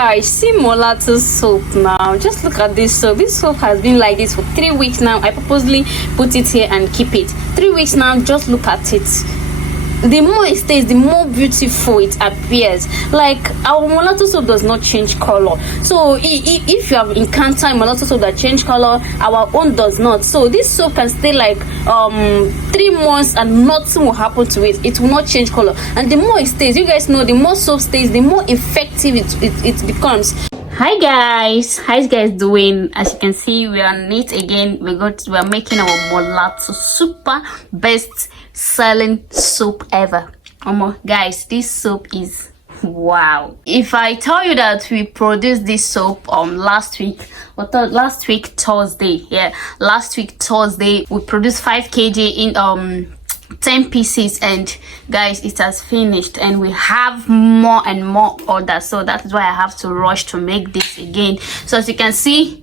Guys, see molato soap now. Just look at this soap. This soap has been like this for 3 weeks now. I purposely put it here and keep it 3 weeks now. Just look at it. The more it stays, the more beautiful it appears. Like, our molato soap does not change color. So if you have encountered molato soap that change color, our own does not. So this soap can stay like 3 months and nothing will happen to it. It will not change color. And the more it stays, you guys know, the more soap stays, the more effective it becomes. Hi guys, how you guys doing? As you can see, we are on it again. We are making our molato super best selling soap ever. Guys, this soap is wow. If I tell you that we produced this soap last week Thursday, last week Thursday, we produced 5 kg in 10 pieces, and guys, it has finished and we have more and more orders. So that is why I have to rush to make this again. So as you can see,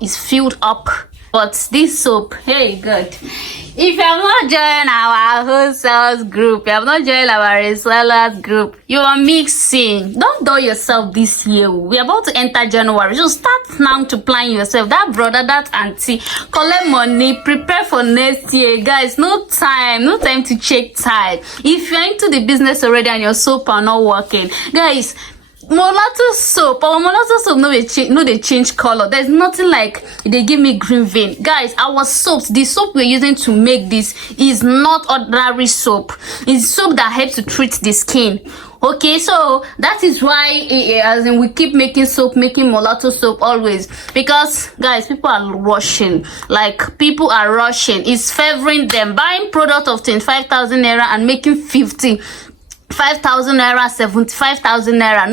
it's filled up. But this soap, hey God, if you have not joined our wholesale group, you have not joined our resellers group, you are mixing. Don't dull yourself this year. We're about to enter January. So start now to plan yourself. That brother, that auntie, collect money, prepare for next year. Guys, no time to check time. If you're into the business already and your soap are not working, guys, molato soap, our molato soap no they change color. There's nothing like they give me green vein. Guys, our soaps, the soap we're using to make this is not ordinary soap. It's soap that helps to treat the skin. Okay, so that is why as in we keep making molato soap always, because guys, people are rushing. It's favoring them, buying product of 25,000 naira and making 5,000 naira, 75,000 naira.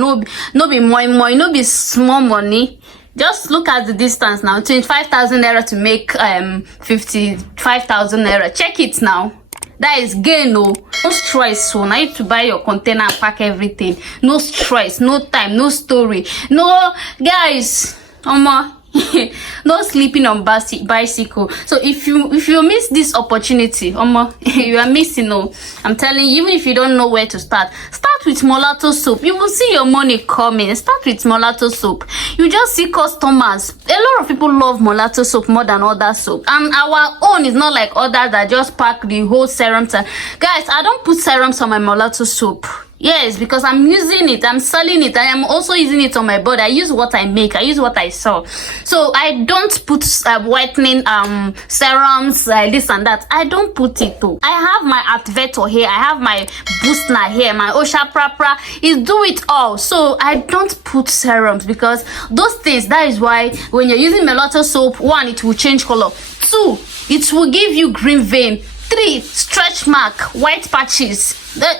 No be more, no be small money. Just look at the distance now. 25,000 naira to make 55,000 naira. Check it now. That is gain. No stress. So now you have to buy your container and pack everything. No stress, no time, no story. No, guys, no sleeping on bicycle. So if you miss this opportunity, you are missing. No, I'm telling you, even if you don't know where to start with molato soap. You will see your money coming. Start with molato soap. You just see customers. A lot of people love molato soap more than other soap, and our own is not like others that just pack the whole serums. Guys, I don't put serums on my molato soap. Yes, because I'm using it, I'm selling it, I am also using it on my body. I use what I make, I use what I sell. So I don't put whitening serums, this and that. I don't put it though. I have my Activator here, I have my Boostner here, my Osha Prapra. It do it all. So I don't put serums because those things, that is why when you're using molato soap, 1, it will change color. 2, it will give you green vein. 3, stretch mark, white patches.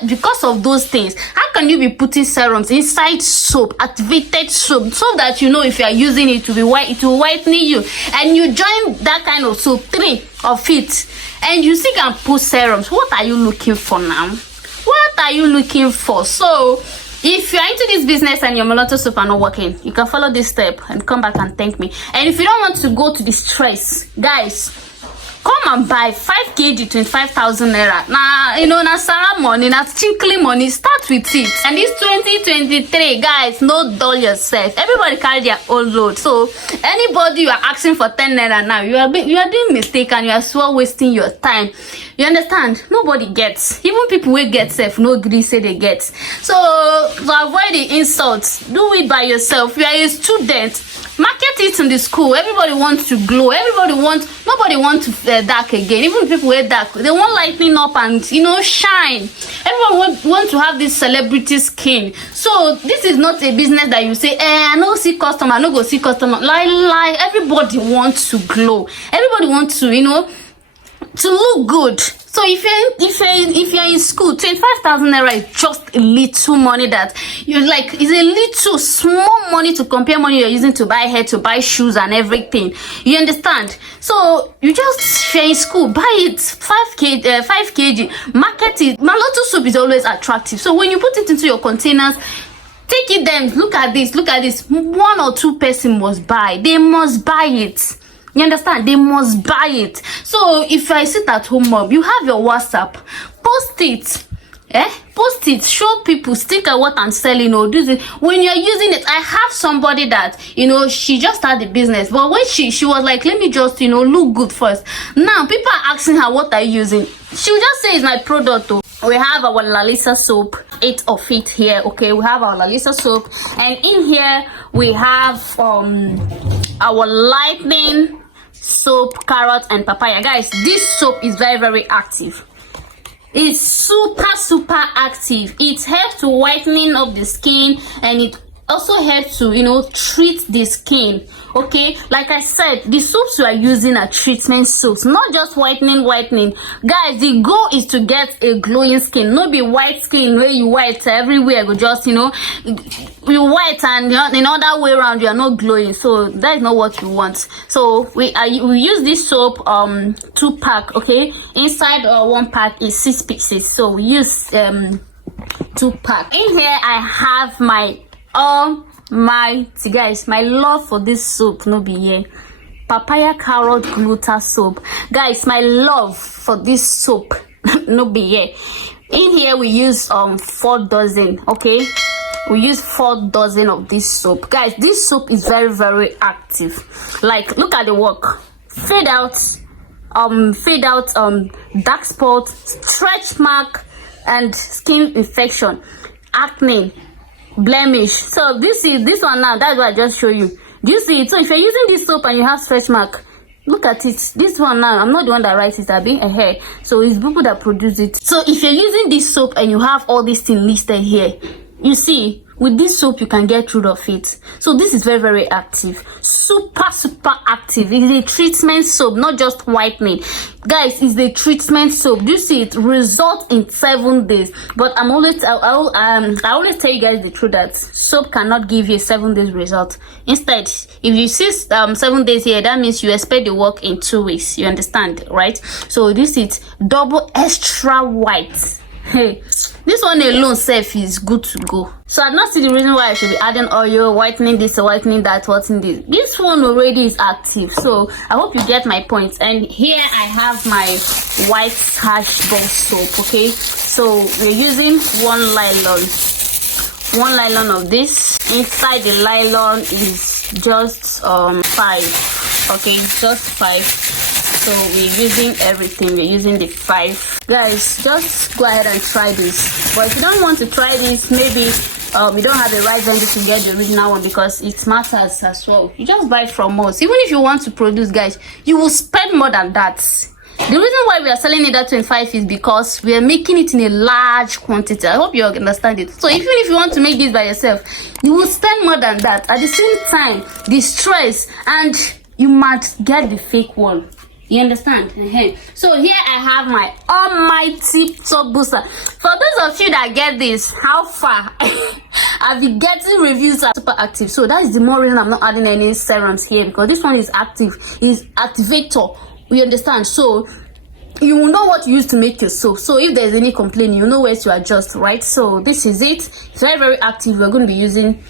Because of those things, how can you be putting serums inside soap, activated soap, so that you know if you are using it to be white, it will whiten you, and you join that kind of soap, 3 of it, and you still can put serums? What are you looking for now? What are you looking for? So if you're into this business and your molato soap are not working, you can follow this step and come back and thank me. And if you don't want to go to the stress, guys, come and buy 5 kg 25,000 naira. Na Sarah money, na chinkly money. Start with it. And this 2023, guys, no dull yourself. Everybody carry their own load. So anybody you are asking for 10 naira now, you are doing mistake and you are so wasting your time. You understand? Nobody gets. Even people will get self, no gree say they get. So to avoid the insults, do it by yourself. You are a student. Market it in the school. Everybody wants to glow. Nobody wants to dark again. Even people wear dark, they want lightening up and shine. Everyone want to have this celebrity skin. So this is not a business that you say, I no see customer, I no go see customer. Like everybody wants to glow. Everybody wants to to look good. So if you're in school, 25,000 naira is just a little money that you're like, it's a little small money to compare money you're using to buy hair, to buy shoes and everything. You understand? So you just, if you're in school, buy it 5 kg, market it. Molato soap is always attractive. So when you put it into your containers, take it then, look at this. 1 or 2 person must buy. They must buy it. You understand? They must buy it. So if I sit at home, mom, you have your WhatsApp, post it. Post it, show people, stick at what I'm selling, or do this. When you're using it, I have somebody that, she just started the business, but when she was like, let me just, look good first. Now people are asking her, what are you using? She will just say it's my product though. We have our Lalisa soap, 8 of it here. Okay, we have our Lalisa soap, and in here we have our lightning soap, carrot and papaya. Guys, this soap is very, very active. It's super active. It helps to whitening up the skin, and it also helps to treat the skin. Okay, like I said, the soaps we are using are treatment soaps, not just whitening. Guys, the goal is to get a glowing skin, not be white skin where you white everywhere, go just you white and in other way around you are not glowing. So that is not what you want. So we use this soap 2 pack. Okay, inside 1 pack is 6 pieces, so we use 2 pack. In here I have my guys, my love for this soap no be here. Papaya carrot gluta soap. Guys, my love for this soap no be here. In here we use 4 dozen. Okay, we use 4 dozen of this soap. Guys, this soap is very, very active. Like, look at the work. Fade out dark spot, stretch mark and skin infection, acne, blemish. So this one now, that's what I just show you. Do you see it? So if you're using this soap and you have stretch mark, look at it. This one now, I'm not the one that writes it, I've been a hair, so it's people that produce it. So if you're using this soap and you have all these things listed here, you see, with this soap you can get rid of it. So this is very, very active, super active. It's a treatment soap, not just whitening. Guys, it's a treatment soap. Do you see it? Result in 7 days. But I always tell you guys the truth that soap cannot give you a 7 days result. Instead, if you see 7 days here, that means you expect the work in 2 weeks. You understand, right? So this is double extra white. Hey, this one alone self is good to go. So I not see the reason why I should be adding oil, whitening this, whitening that, whitening this. This one already is active. So I hope you get my point. And here I have my white hash ball soap. Okay, so we're using 1 nylon of this. Inside the nylon is just 5. Okay, just 5. So we're using everything. We're using the 5. Guys, just go ahead and try this. But if you don't want to try this, maybe you don't have the right vendor to get the original one, because it matters as well. You just buy from us. Even if you want to produce, guys, you will spend more than that. The reason why we are selling it at 25 is because we are making it in a large quantity. I hope you understand it. So even if you want to make this by yourself, you will spend more than that. At the same time, the stress, and you might get the fake one. You understand? So here I have my almighty top booster. For those of you that get this, how far I've been getting reviews are super active. So that is the more reason I'm not adding any serums here, because this one is active, is activator. You understand? So you will know what you use to make your soap. So if there's any complaint, you know where to adjust, right? So this is it. It's very, very active. We're going to be using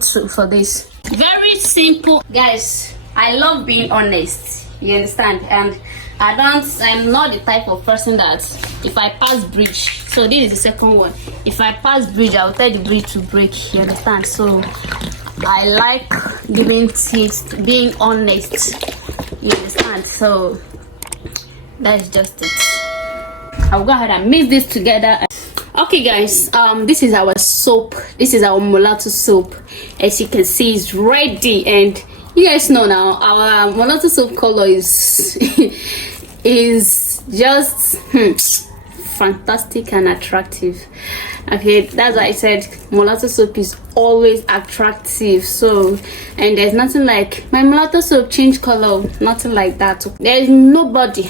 two for this. Very simple, guys. I love being honest, you understand, and I'm not the type of person that if I pass bridge, so this is the second one, if I pass bridge, I'll tell the bridge to break, you understand. So I like giving tips, being honest, you understand. So that's just it. I'll go ahead and mix this together. Okay guys, this is our soap. This is our molato soap. As you can see, it's ready, and you guys know now our molato soap color is just fantastic and attractive. Okay, that's why I said molato soap is always attractive. So, and there's nothing like my molato soap change color, nothing like that. There's nobody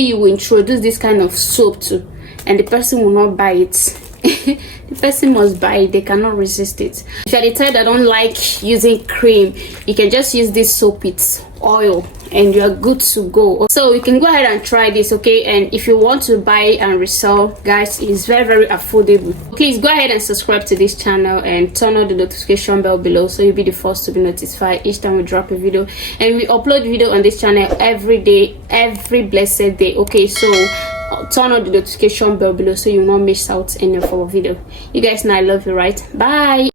you will introduce this kind of soap to and the person will not buy it. The person must buy it. They cannot resist it. If you're the type that don't like using cream, you can just use this soap. It's oil and you're good to go. So you can go ahead and try this, okay? And if you want to buy and resell, guys, it's very, very affordable. Please go ahead and subscribe to this channel and turn on the notification bell below so you'll be the first to be notified each time we drop a video. And we upload video on this channel every day, every blessed day. Okay, so turn on the notification bell below so you will not miss out any of our video. You guys know I love you, right? Bye.